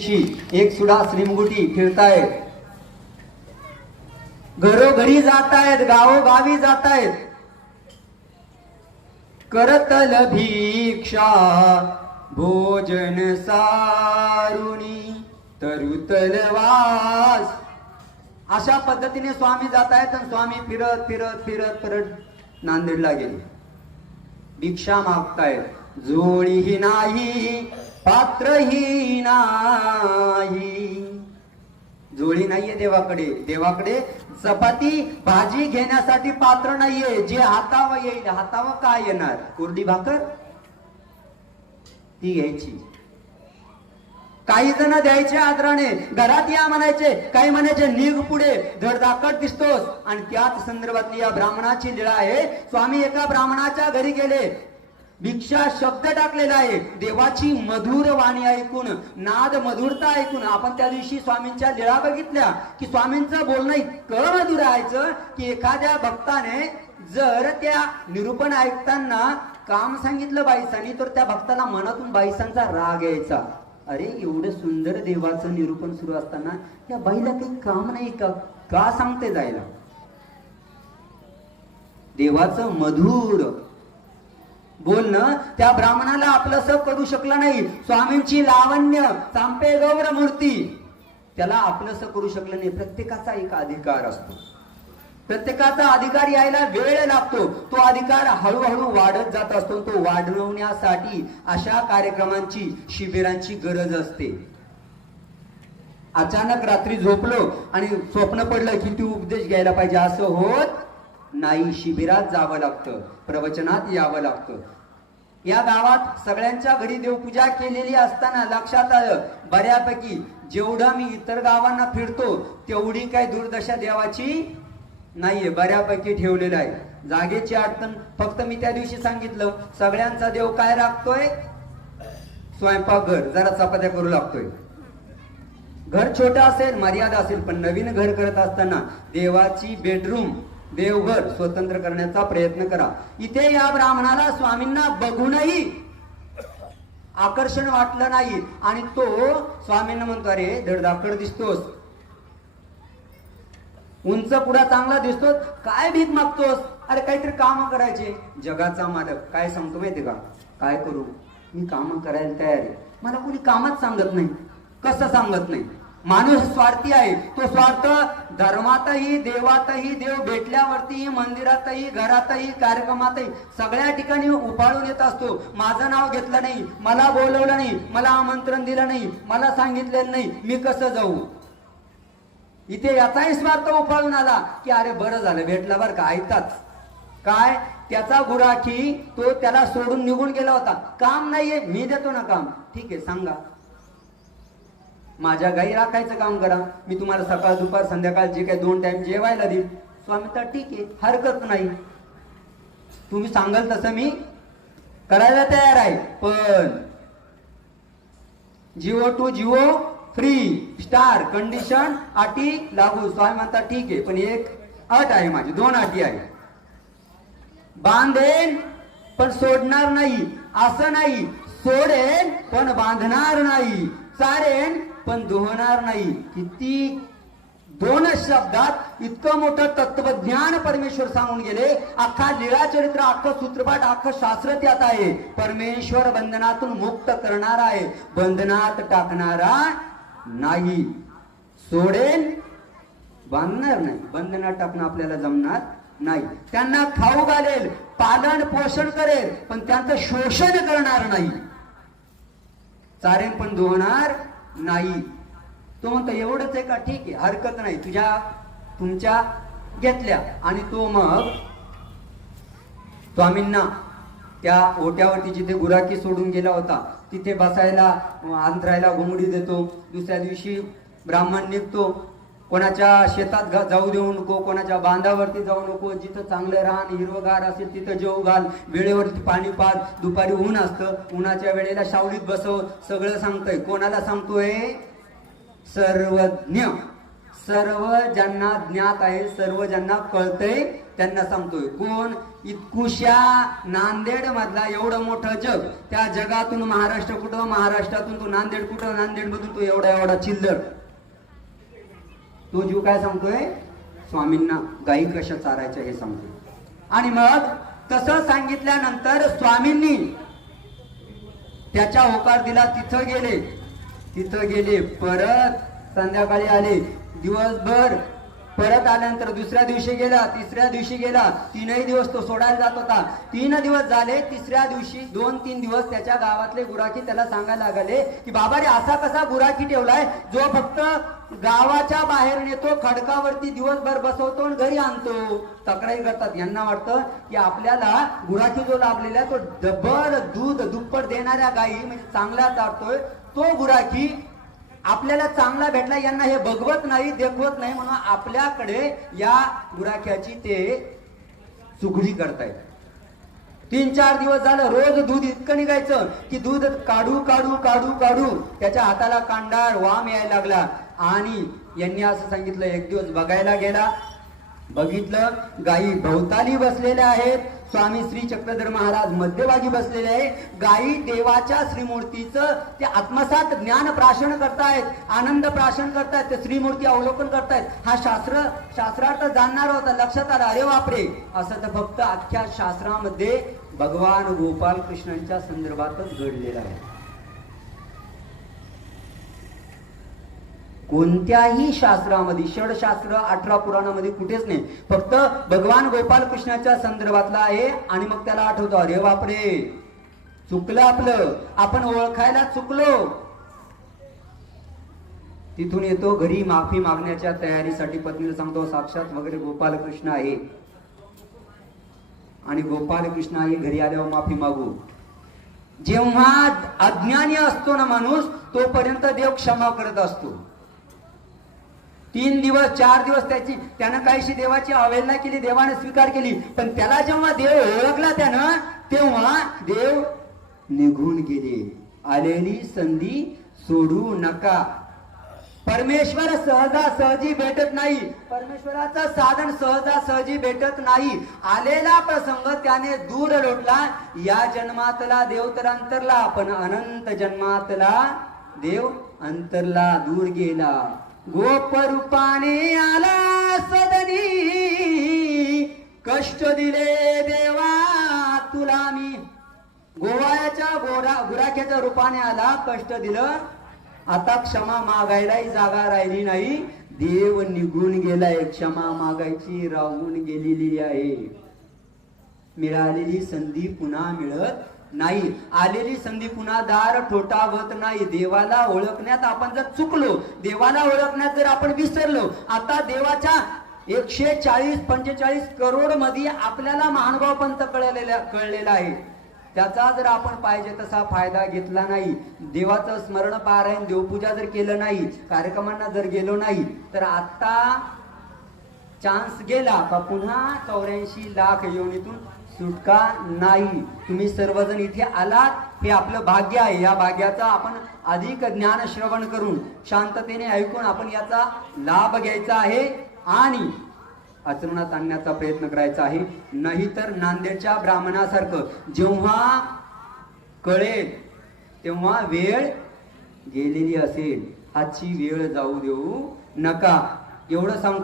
शी. एक सुडा श्रीमगुटी फिरतायत. घरोघरी जातायत गावोगावी जातायत. करतल भीक्षा भोजन सारुणी तरुतल वास. अशा पद्धतीने स्वामी जात आहेत आणि स्वामी फिरत फिरत फिरत फिरत नांदेडला गेले. भिक्षा मागतायत. जोडीही नाही पात्रही नाही जोडी नाहीये देवाकडे. देवाकडे चपाती भाजी घेण्यासाठी पात्र नाहीये. जे हातावं येईल हातावं काय येणार? कुर्डी भाकर? ती घ्यायची. काही जण द्यायचे आदराने. घरात या म्हणायचे. काही म्हणायचे निघ पुढे. धडधाकट दिसतोस. आणि त्याच संदर्भातली या ब्राह्मणाची लीळा आहे. स्वामी एका ब्राह्मणाच्या घरी गेले. भिक्षा शब्द टाकलेला आहे. देवाची मधुर वाणी ऐकून नाद मधुरता ऐकून आपण त्या दिवशी स्वामींच्या लीळा बघितल्या की स्वामींचं बोलणं इतकं मधुर ऐकायचं की एखाद्या भक्ताने जर त्या निरूपण ऐकताना काम सांगितलं बाईसांनी तर त्या भक्ताला मनातून बाईसांचा राग यायचा. अरे एवढं सुंदर देवाचं निरूपण सुरू असताना या बाईला काही काम नाही का? का सांगते जायला? देवाचं मधुर बोलणं त्या ब्राह्मणाला आपलंस करू शकलं नाही. स्वामींची लावण्य चांपे गौर मूर्ती. त्याला आपलंस करू शकलं नाही. प्रत्येकाचा एक अधिकार असतो. प्रत्येकाचा अधिकार यायला वेळ लागतो. तो अधिकार हळूहळू वाढत जात असतो. तो वाढवण्यासाठी अशा कार्यक्रमांची शिबिरांची गरज असते. अचानक रात्री झोपलो आणि स्वप्न पडलं की तू उपदेश घ्यायला पाहिजे. असं होत नाही. शिबिरात जावं लागतं. प्रवचनात यावं लागतं. या गावात सगळ्यांच्या घरी देवपूजा केलेली असताना लक्षात आलं बऱ्यापैकी जेवढा मी इतर गावांना फिरतो तेवढी काय दुर्दशा देवाची नाहीये बऱ्यापैकी ठेवलेलं आहे. जागेची अडचण फक्त मी त्या दिवशी सांगितलं सगळ्यांचा देव काय राखतोय? स्वयंपाकघर जरा चपात्या करू लागतोय. घर छोटं असेल मर्यादा असेल पण नवीन घर करत असताना देवाची बेडरूम देवघर स्वतंत्र करण्याचा प्रयत्न करा. इथे या ब्राह्मणाला स्वामींना बघूनही आकर्षण वाटलं नाही. आणि तो स्वामींना म्हणतो अरे धडधाकड दिसतोस. उंच पुढा चांगला दिसतोस. काय भीक मागतोस? अरे काहीतरी काम करायचे. जगाचा मालक. काय सांगतो माहिती का? काय करू? मी काम करायला तयार आहे. मला कोणी कामच सांगत नाही. कसं सांगत नाही? माणूस स्वार्थी आहे. तो स्वार्थ धर्मातही देवातही देव भेटल्यावरतीही मंदिरातही घरातही कार्यक्रमातही सगळ्या ठिकाणी उपाळून येत असतो. माझं नाव घेतलं नाही मला बोलवलं नाही मला आमंत्रण दिलं नाही मला सांगितलेलं नाही मी कसं जाऊ? इथे याचाही स्वार्थ उपाळून आला की अरे बरं झालं भेटला बरं का ऐकताच. काय? त्याचा गुराखी तो त्याला सोडून निघून गेला होता. काम नाहीये मी देतो ना काम. ठीक आहे सांगा. माझ्या गाई राखायचं काम करा. मी तुम्हाला सकाळ दुपार संध्याकाळ जे काही दोन टाइम जेवायला देईल स्वामी तर ठीक आहे हरकत नाही. तुम्ही सांगाल तसं मी करायला तयार आहे. पण Jio to Jio free star condition अटी लागू. स्वामी म्हणतात ठीक आहे पण एक अट आहे माझी दोन अटी आहे. बांधेन पण सोडणार नाही. असं नाही सोडेन पण बांधणार नाही. चारेन पण धुवणार नाही. किती दोन शब्दात इतकं मोठं तत्वज्ञान परमेश्वर सांगून गेले. अख्खा लीळा चरित्र अख्खं सूत्रपाठ अख्खं शास्त्र त्यात आहे. परमेश्वर बंधनातून मुक्त करणार आहे. बंधनात टाकणारा नाही. सोडेन बांधणार नाही. बंधनात टाकणं आपल्याला जमणार नाही. त्यांना खाऊ घालेल पालन पोषण करेल पण त्यांचं शोषण करणार नाही. चारेन पण धुवणार नाही. तो म्हणतो एवढंच आहे का? ठीक आहे हरकत नाही. तुझ्या तुमच्या घेतल्या. आणि तो मग स्वामींना त्या ओट्यावरती जिथे गुराखी सोडून गेला होता तिथे बसायला अंतरायला घोंगडी देतो. दुसऱ्या दिवशी ब्राह्मण निघतो. कोणाच्या शेतात घा- जाऊ देऊ नको कोणाच्या बांधावरती जाऊ नको जिथं चांगलं रान हिरवगार असेल तिथं जेव घाल. वेळेवरती पाणी पाच दुपारी ऊन असतं उन्हाच्या वेळेला शावलीत बसव. सगळं सांगतोय. कोणाला सांगतोय? सर्वज्ञ. सर्व ज्यांना ज्ञात आहे सर्व ज्यांना कळतंय त्यांना सांगतोय. कोण? इतकुशा नांदेड मधला एवढं मोठं जग. त्या जगातून महाराष्ट्र कुठं? महाराष्ट्रातून तो नांदेड कुठं? नांदेड मधून तो एवढा एवढा चिल्लर. तो जीव काय सांगतोय? स्वामींना गायी कशा चारायच्या हे सांगतोय. आणि मग तसं सांगितल्यानंतर स्वामींनी त्याच्या होकार दिला तिथं गेले. तिथं गेले परत संध्याकाळी आले. दिवसभर परत आल्यानंतर दुसऱ्या दिवशी गेला तिसऱ्या दिवशी गेला. तीनही दिवस तो सोडायला जात होता. तीन दिवस झाले तिसऱ्या दिवशी दोन तीन दिवस त्याच्या गावातले गुराखी त्याला सांगायला लागले की बाबा रे असा कसा गुराखी ठेवलाय? जो फक्त गावाच्या बाहेर नेतो खडकावरती दिवसभर बसवतो आणि घरी आणतो. तक्रारी करतात. यांना वाटतं की आपल्याला गुराखी जो लाभलेला आहे तो डबल दूध दुप्पट देणाऱ्या गायी म्हणजे चांगला चालतोय तो गुराखी आपल्याला चांगला भेटला. यांना हे बघवत नाही देखवत नाही म्हणून आपल्याकडे या गुराख्याची ते चुकडी करतायत. तीन चार दिवस झालं रोज दूध इतकं निघायचं की दूध काढू काढू काढू काढू त्याच्या हाताला कांडार वाम यायला लागला. आणि यांनी असं सांगितलं एक दिवस बघायला गेला. बघितलं गायी भोवताली बसलेल्या आहेत. स्वामी श्री चक्रधर महाराज मध्यभागी बसलेले आहे गायी देवाच्या श्रीमूर्तीचं ते आत्मसात ज्ञान प्राशन करतायत आनंद प्राशन करतायत ते श्रीमूर्ती अवलोकन करतायत. हा शास्त्र शास्त्रार्थ जाणणार होता. लक्षात आला अरे बापरे! असं तर फक्त अख्ख्या शास्त्रामध्ये भगवान गोपाल कृष्णांच्या संदर्भातच घडलेलं आहे. कोणत्याही शास्त्रामध्ये षडशास्त्र अठरा पुराणामध्ये कुठेच नाही. फक्त भगवान गोपाल कृष्णाच्या संदर्भातला आहे आणि मग त्याला आठवतो अरे बापरे चुकलं आपलं. आपण ओळखायला चुकलो. तिथून येतो घरी माफी मागण्याच्या तयारीसाठी पत्नीला सांगतो साक्षात वगैरे गोपाल कृष्ण आहे. आणि गोपाल कृष्ण आहे घरी आल्यावर माफी मागू. जेव्हा अज्ञानी असतो ना माणूस तोपर्यंत देव क्षमा करत असतो. तीन दिवस चार दिवस त्याची त्यानं काहीशी देवाची अवहेलना केली देवाने स्वीकार केली पण त्याला जेव्हा देव ओळखला त्यानं तेव्हा देव निघून गेले. आलेली संधी सोडू नका. परमेश्वर सहजा सहजी भेटत नाही. परमेश्वराचं साधन सहजा सहजी भेटत नाही. आलेला प्रसंग त्याने दूर लोटला. या जन्मातला देव तर अंतरला पण अनंत जन्मातला देव अंतरला दूर गेला. गोप रूपाने आला सदनी. कष्ट दिले देवा तुला मी. गोवाळ्याच्या गोरा गुराख्याच्या रूपाने आला कष्ट दिलं. आता क्षमा मागायलाही जागा राहिली नाही. देव निघून गेलाय क्षमा मागायची राहून गेलेली आहे. मिळालेली संधी पुन्हा मिळत नाही. आलेली संधी पुन्हा दार ठोठावत नाही. देवाला ओळखण्यात आपण जर चुकलो देवाला ओळखण्यात जर आपण विसरलो आता देवाच्या एकशे चाळीस पंचेचाळीस करोडमध्ये आपल्याला महानुभाव पंत कळलेला कळलेला आहे. त्याचा जर आपण पाहिजे तसा फायदा घेतला नाही देवाचं स्मरण पारायण देवपूजा जर केलं नाही कार्यक्रमांना जर गेलो नाही तर आता चान्स गेला का पुन्हा चौऱ्याऐंशी लाख योनीतून सुटका नाही. तुम्ही सर्वजण इथे आलात हे आपलं भाग्य आहे. या भाग्याचा आपण अधिक ज्ञान श्रवण करून शांततेने ऐकून आपण याचा लाभ घ्यायचा आहे आणि आचरणात आणण्याचा प्रयत्न करायचा आहे. नाहीतर नांदेडच्या ब्राह्मणासारखं जेव्हा कळेल तेव्हा वेळ गेलेली असेल. आजची वेळ जाऊ देऊ नका. एवढं सांगतो.